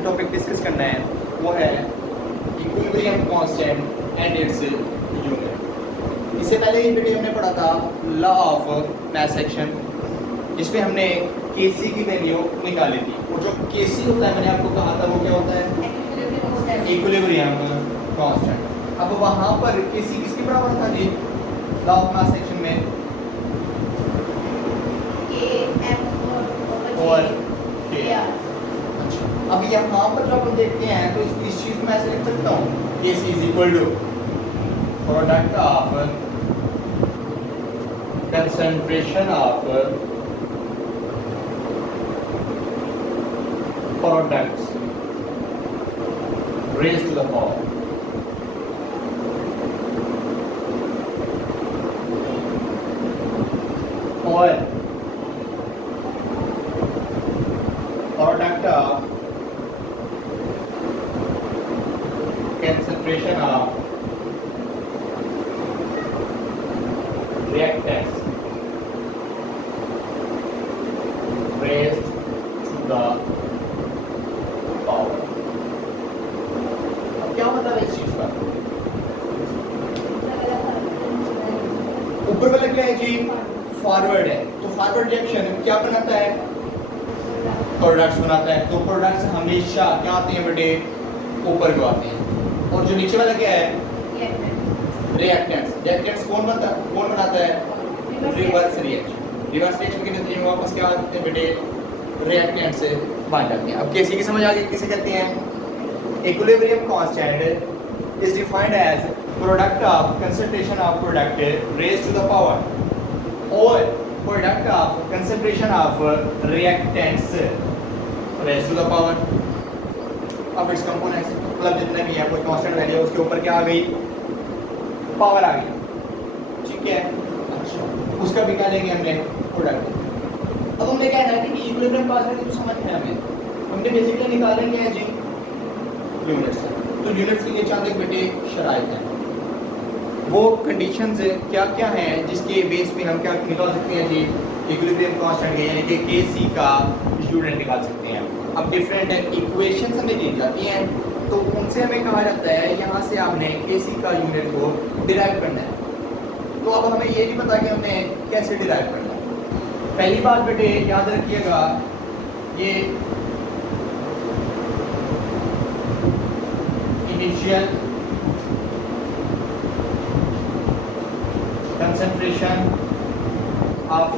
जो topic discuss करना है वो है equilibrium constant and its unit. इससे पहले ही वीडियो हमने पढ़ा था लॉ ऑफ मैथ सेक्शन, जिसमें हमने केसी की वैल्यू निकाली थी। और जो केसी होता है मैंने आपको कहा था वो क्या होता है, इक्विलिब्रियम कांस्टेंट। अब वहाँ पर केसी किसके बराबर था जी लॉ ऑफ मैथ सेक्शन में, और अच्छा। अब यहाँ पर जब हम देखते हैं तो इस चीज में ऐसे लिख सकता हूँ KC is equal to product of concentration of products raise to the power और product of concentration of reactants raised to the power। अब क्या मतलब है इस चीज का? ऊपर वाला क्या है जी, फॉरवर्ड है, तो फॉरवर्ड रिएक्शन क्या बनाता है, प्रोडक्ट्स बनाता है। तो प्रोडक्ट्स हमेशा क्या आते हैं बेटे, ऊपर को आते हैं। और जो नीचे वाला क्या है, रिएक्टेंट्स। रिएक्टेंट्स कौन बनाता है, रिवर्स रिएक्शन। रिवर्स रिएक्शन के नतीजे में वापस क्या आते हैं बेटे, रिएक्टेंट से बन जाते हैं। अब कैसे की समझ आ गई, किसे कहते हैं, equilibrium constant is defined as product of concentration of product raise to the power और product of concentration of reactants raise to the power of its components. मतलब जितने भी है कोई कांस्टेंट वैल्यू है उसके ऊपर क्या आ गई, पावर आ गई, ठीक है। अच्छा, उसका भी क्या लेंगे हमने, प्रोडक्ट। अब हमने क्या है कि इक्विलिब्रियम कांस्टेंट की समझ है हमें, हमने बेसिकली निकालेंगे है जी यूनिट्स। तो यूनिट्स के लिए चांद बेटे शराइत हैं, वो कंडीशंस क्या क्या हैं जिसके बेस पे हम क्या निकाल सकते हैं जी इक्विलिब्रियम कांस्टेंट के, यानी कि केसी का यूनिट निकाल सकते हैं। अब डिफरेंट इक्वेशंस हमें दी जाती हैं तो उनसे हमें कहा जाता है यहाँ से आपने केसी का यूनिट को डिराइव करना है। तो अब हमें ये नहीं पता कि हमने कैसे डिराइव करना है। पहली बात बेटे याद रखिएगा, ये initial concentration of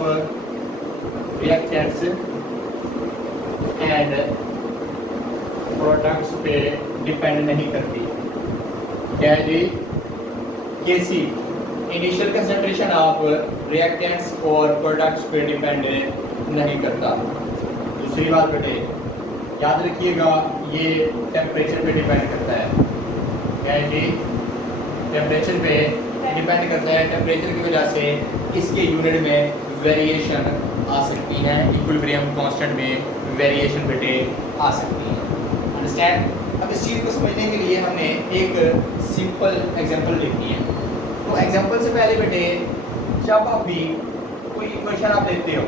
reactants and products पे डिपेंड नहीं करती। क्या है जी, केसी इनिशियल कंसंट्रेशन ऑफ रिएक्टेंट्स और प्रोडक्ट्स पे डिपेंड नहीं करता। दूसरी बात बेटे याद रखिएगा, ये टेम्परेचर पे डिपेंड करता है। क्या है जी, टेम्परेचर पे डिपेंड करता है। टेम्परेचर की वजह से इसके यूनिट में वेरिएशन आ सकती हैं, इक्विलिब्रियम कांस्टेंट में वेरिएशन बेटे आ सकती हैं। अंडरस्टैंड। अब इस चीज़ को समझने के लिए हमने एक सिंपल एग्जांपल देखनी है। तो एग्जांपल से पहले बेटे जब आप भी कोई इक्वेशन आप लेते हो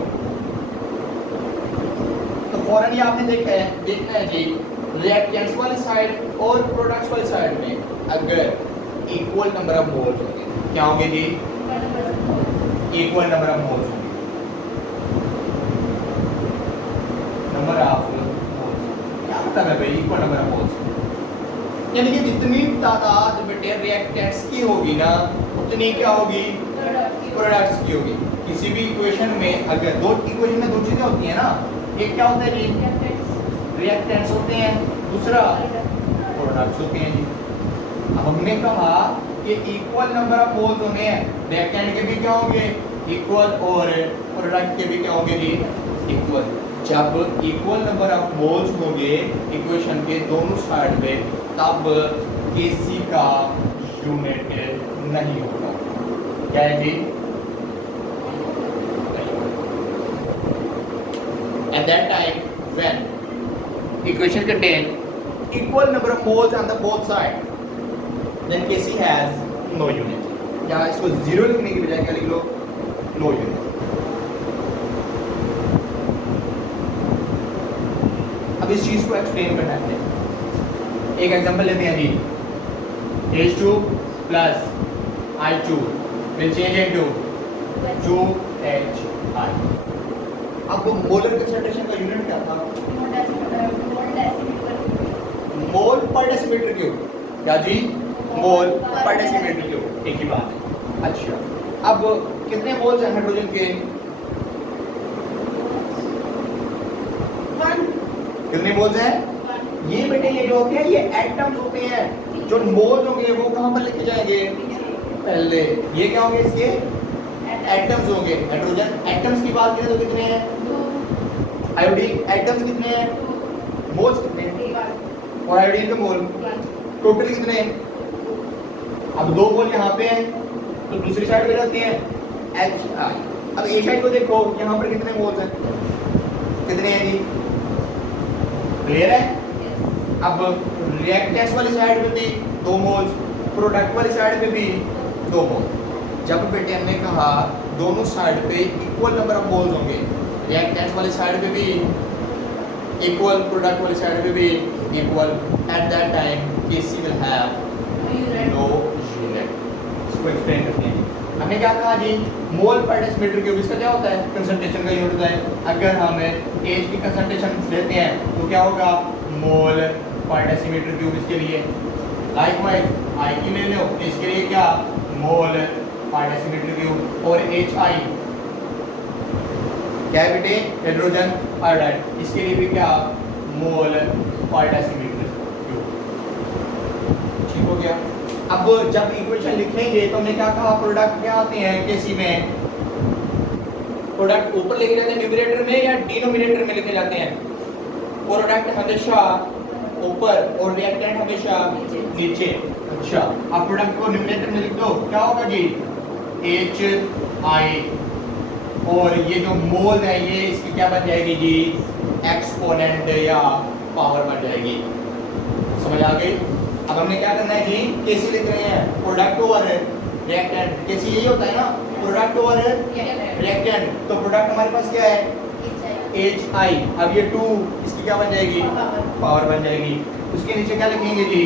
तो फौरन ये आपने देखना है जी रिएक्टेंट्स वाली साइड और प्रोडक्ट्स वाली साइड में अगर इक्वल नंबर ऑफ मोल्स होंगे, क्या होंगे जी, इक्वल नंबर ऑफ मोल्स होंगे। नंबर ऑफ मोल्स क्या मतलब है भाई, इक्वल नंबर ऑफ मोल्स, यानी कि जितनी तादाद बेटे रिएक्टेंट्स की होगी ना उतनी क्या होगी, प्रोडक्ट्स की होगी। किसी भी इक्वेशन में अगर दो इक्वेशन में दो चीजें होती हैं ना, एक क्या होता है जी, रिएक्टेंट्स होते हैं, दूसरा प्रोडक्ट्स होते हैं जी। अब हमने कहा कि इक्वल नंबर ऑफ मोल्स होने हैं, रिएक्टेंट के भी क्या होंगे इक्वल और प्रोडक्ट के भी क्या होंगे जी इक्वल। जब इक्वल नंबर ऑफ मोल्स होंगे इक्वेशन के दोनों साइड पे तब केसी का यूनिट नहीं होगा। क्या है जी, at that time when equation contain equal number of moles on the both sides then Kc has no unit। या इसको जीरो लिखने की बजाय क्या लिख लो, नो यूनिट। अब इस चीज़ को एक्सप्लेन करना है। एक एग्जांपल लेते हैं जी, H2 plus I2 will change into 2HI। अब मोलर कंसंट्रेशन का यूनिट क्या था? मोल पर डेसीमीटर क्यूब। क्या जी? मोल पर डेसीमीटर क्यूब, एक ही बात है। अच्छा, अब कितने मोल्स हैं हाइड्रोजन के? कितने मोल्स हैं? ये बेटे ये जो होते हैं ये एटम्स होते हैं। जो मोल्स होंगे वो कहां पर लिखे जाएंगे? पहले। ये क्या होंगे इसके? एटम्स होंगे। हाइड्रोजन एटम्स की बात करें तो कितने हैं? आयोडीन एटम्स कितने हैं? मोल्स कितने हैं? और आयोडीन के मोल टोटल कितने हैं? अब 2 मोल यहाँ पे हैं तो दूसरी साइड पे रहते हैं HI। अब HI को देखो यहाँ पर कितने मोल्स हैं? कितने हैं जी? क्लियर है? अब रिएक्टेंट्स वाली साइड पे भी 2 मोल्स, प्रोडक्ट वाली साइड पे भी 2 मोल। जब बेटे हमने कहा दोनों साइड पे इक्वल नंबर ऑफ मोल्स होंगे, रिएक्टेंट्स वाली साइड पे भी इक्वल, प्रोडक्ट वाली साइड पे भी equal, at that time Kc will have no unit. इसको एक्सप्लेन करते हैं। हमने क्या कहा जी? मोल पर डेसीमीटर क्यूब, इसका क्या होता है? कंसंट्रेशन का यूनिट होता है। अगर हम H की कंसंट्रेशन लेते हैं तो क्या होगा? मोल पर डेसीमीटर क्यूब इसके लिए। लाइकवाइज I की ले लो, इसके लिए क्या? मोल पर डेसीमीटर क्यूब। और HI क्या है बेटे? हाइड्रोजन आयोडाइड, इसके लिए भी क्या? मोल पर डेसीमीटर क्यूब। ठीक हो गया। अब जब इक्वेशन लिखेंगे तो हमने क्या कहा? प्रोडक्ट क्या आते हैं Kc में? प्रोडक्ट ऊपर लिखे जाते हैं न्यूमरेटर में या डिनोमिनेटर में लिखे जाते हैं? प्रोडक्ट हमेशा ऊपर और रिएक्टेंट हमेशा नीचे। अच्छा, अब प्रोडक्ट को न्यूमरेटर में लिख दो, क्या होगा जी? HI। और ये जो मोल है ये इसकी क्या बन जाएगी जी? एक्सपोनेंट या पावर बन जाएगी। समझ आ गई? अब हमने क्या करना है जी? Kc लिख रहे हैं, प्रोडक्ट ओवर रिएक्टेंट। Kc यही होता है ना, प्रोडक्ट ओवर रिएक्टेंट। तो प्रोडक्ट हमारे पास क्या है? HI। अब ये 2 इसकी क्या बन जाएगी? पावर बन जाएगी। उसके नीचे क्या लिखेंगे जी?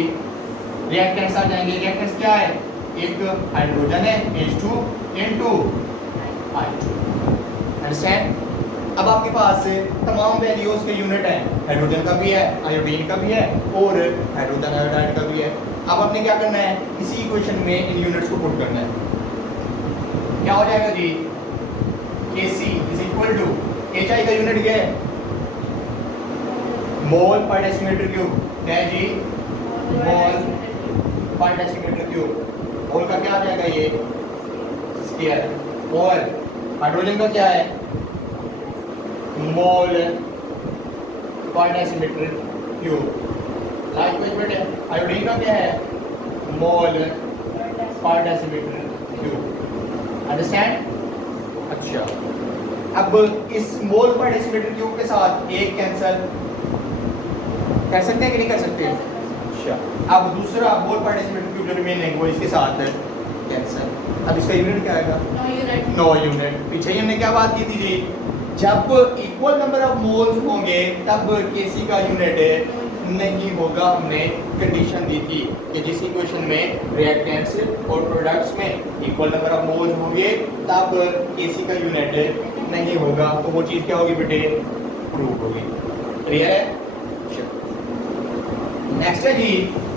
रिएक्टेंट्स आ जाएंगे। रिएक्टेंट्स क्या है? एक हाइड्रोजन है H2 इनटू I2। अंडरस्टैंड? अब आपके पास तमाम वैल्यूज के यूनिट हैं, हाइड्रोजन का भी है, आयोडीन का भी है और हाइड्रोजन आयोडाइड का भी है। अब आपने क्या करना है? इसी इक्वेशन में इन यूनिट्स को पुट करना है। क्या हो जाएगा जी? Kc is equal to HI का यूनिट क्या है? मोल पर डेसीमीटर क्यूब। क्या है जी? मोल पर डेसीमीटर क्यूब। मोल का क्या आ जाएगा? ये स्क्वायर। और हाइड्रोजन का क्या है? मोल पर डेसीमीटर क्यूब। लाइकवाइज बेटे आयोडीन का क्या है? मोल पर डेसीमीटर क्यूब। अंडरस्टैंड? अच्छा, अब इस मोल पर डेसीमीटर क्यूब के साथ एक कैंसिल कर सकते हैं कि नहीं कर सकते? अच्छा, अब दूसरा मोल पर डेसीमीटर क्यूब जो रिमेन है वो इसके साथ कैंसिल। अब इसका यूनिट क्या आएगा? No unit. पीछे ही हमने क्या बात की थी जी? जब इक्वल नंबर ऑफ मोल्स होंगे तब Kc का यूनिट नहीं होगा। हमने कंडीशन दी थी कि जिस इक्वेशन में रिएक्टेंट्स और प्रोडक्ट्स में इक्वल नंबर ऑफ मोल्स होंगे तब Kc का यूनिट नहीं होगा। तो वो चीज़ क्या होगी बेटे? प्रूव होगी। क्लियर है? नेक्स्ट है जी,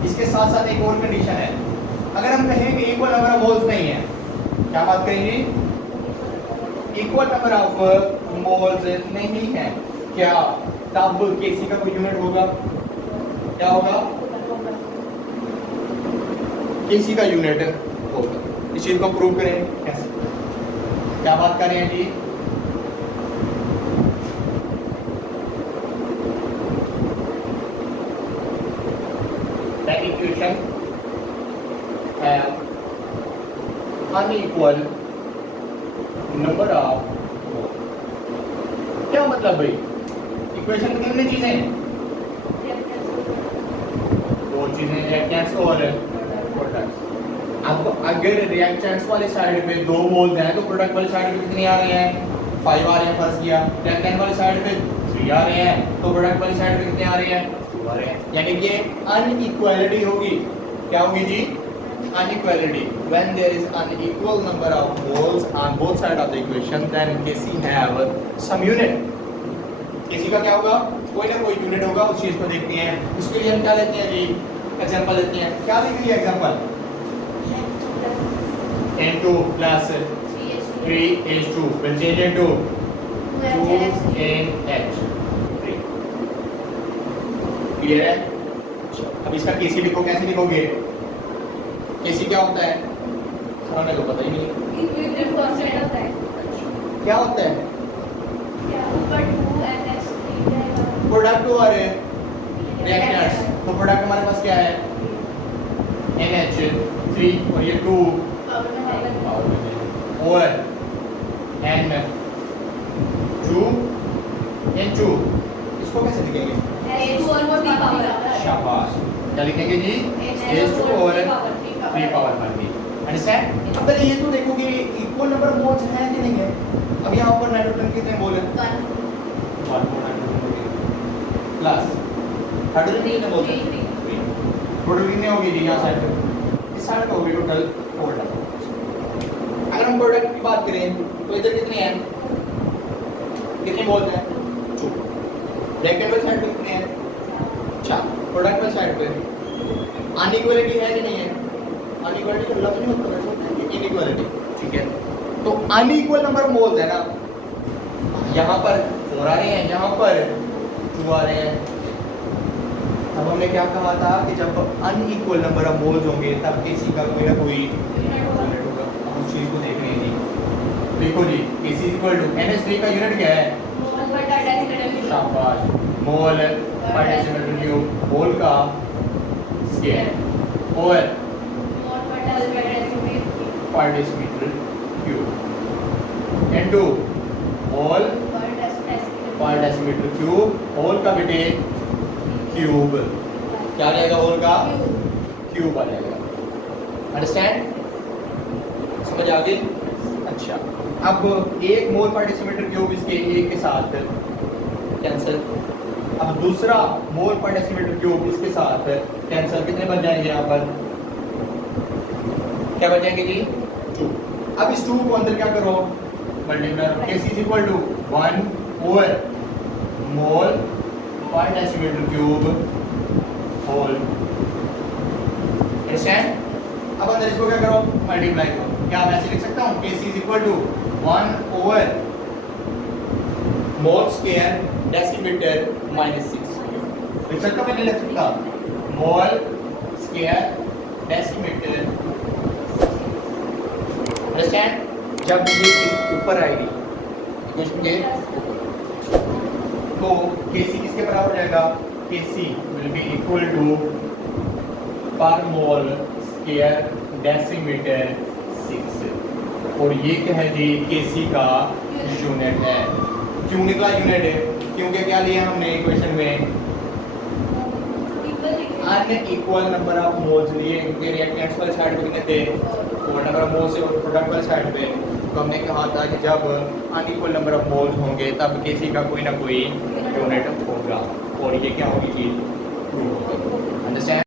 इसके साथ साथ एक और कंडीशन है। अगर हम कहें कि इक्वल नंबर ऑफ मोल्स नहीं है, क्या बात करेंगे? इक्वल नंबर ऑफ मोल्स नहीं है क्या? तब Kc का कोई यूनिट होगा? क्या होगा? Kc का यूनिट होगा। इस चीज को प्रूव करें कैसे? क्या बात कर रहे हैं जी? The equation have unequal number of moles। क्या मतलब भाई? इक्वेशन में कितनी चीजें हैं? 2 चीजें, रिएक्टेंट्स और प्रोडक्ट्स। अब अगर रिएक्टेंट्स वाले साइड पे 2 मोल्स हैं तो प्रोडक्ट वाली साइड पे कितनी आ रही हैं? 5 आ रहे हैं। फर्स्ट किया रिएक्टेंट वाली साइड पे 3 आ रहे हैं, तो प्रोडक्ट वाली साइड पे कितने आ रहे हैं? 2 आ रहे हैं। यानी कि अनइक्वालिटी होगी। क्या होगी जी? Inequality. When there is unequal number of moles on both side of the equation then Kc have some unit. Kc का क्या होगा? कोई ना कोई यूनिट होगा, उस चीज को देखते हैं। इसके लिए हम क्या लेते हैं जी? एग्जांपल लेते हैं। क्या लेंगे ये example? n2 plus 3h2 will change into 2nh3। Clear है? अब इसका Kc लिखो, कैसे लिखोगे? Kc क्या होता है? हमें तो पता ही नहीं। क्या होता है? प्रोडक्ट और रिएक्टेंट्स। तो प्रोडक्ट हमारे पास क्या है? NH3 और ये 2 और N2 N2। इसको कैसे लिखेंगे? शाबाश। क्या लिखेंगे जी? H2 और 3 पावर पर भी। अंडरस्टैंड? अब पहले ये तो देखो कि इक्वल नंबर मोल्स हैं कि नहीं है। अब यहाँ पर नाइट्रोजन कितने मोल है? 1 प्लस हाइड्रोजन कितने मोल है? 3। टोटल कितने होगी जी यहाँ साइड पे? इस साइड पे होगी टोटल 4। अगर हम प्रोडक्ट की बात करें तो इधर कितने हैं? कितने मोल हैं? 2। रिएक्टेंट वाली साइड पे कितने हैं? 4। प्रोडक्ट वाली साइड पे अनइक्वालिटी है कि नहीं है? अनइक्वालिटी का लफ्ज नहीं होता वैसे, इनइक्वालिटी। ठीक है, तो अनइक्वल नंबर मोल्स है ना, यहाँ पर 4 आ रहे हैं, यहाँ पर 2 आ रहे हैं। अब हमने क्या कहा था कि जब अनइक्वल नंबर ऑफ मोल्स होंगे तब Kc का कोई ना कोई यूनिट होगा। हम उस चीज को देख रहे हैं जी। देखो जी, Kc NH3 का यूनिट क्या है? शाबाश, मोल पर डेसीमीटर क्यूब। मोल का स्केयर और पर डेसीमीटर क्यूब। N2 मोल पर डेसीमीटर क्यूब। होल का बेटे क्यूब। क्या आ जाएगा? होल का क्यूब आ जाएगा। अंडरस्टैंड? समझ आ गई? अच्छा, अब 1 मोल पर डेसीमीटर क्यूब इसके 1 के साथ कैंसिल। अब दूसरा मोल पर डेसीमीटर क्यूब इसके साथ कैंसिल। कितने बन जाएंगे यहाँ पर? क्या बन जाएंगे जी? 2। अब इस 2 को अंदर क्या करो? Multiply. Kc is equal to 1 over मोल पर डेसीमीटर क्यूब होल। अंडरस्टैंड? अब अंदर इसको क्या करो? मल्टीप्लाई करो। क्या मैं ऐसे लिख सकता हूँ? Kc is equal to 1 over mole square decimetre -6। लिख सकता मैं नहीं लिख सकता? Mole square decimetre. अंडरस्टैंड? जब ये ऊपर आएगी इक्वेशन के तो Kc किसके बराबर हो जाएगा? Kc will be equal to per mole square decimetre 6। और ये क्या है जी? Kc का यूनिट है। क्यों निकला यूनिट है? क्योंकि क्या लिया हमने इक्वेशन में? अनइक्वल नंबर ऑफ मोल्स लिए, क्योंकि रिएक्टेंट्स वाले साइड पे कितने थे? 4 नंबर ऑफ मोल्स और प्रोडक्ट वाले साइड पे। तो हमने कहा था कि जब अनइक्वल नंबर ऑफ मोल्स होंगे तब Kc का कोई ना कोई यूनिट होगा और ये क्या होगी चीज? अंडरस्टैंड?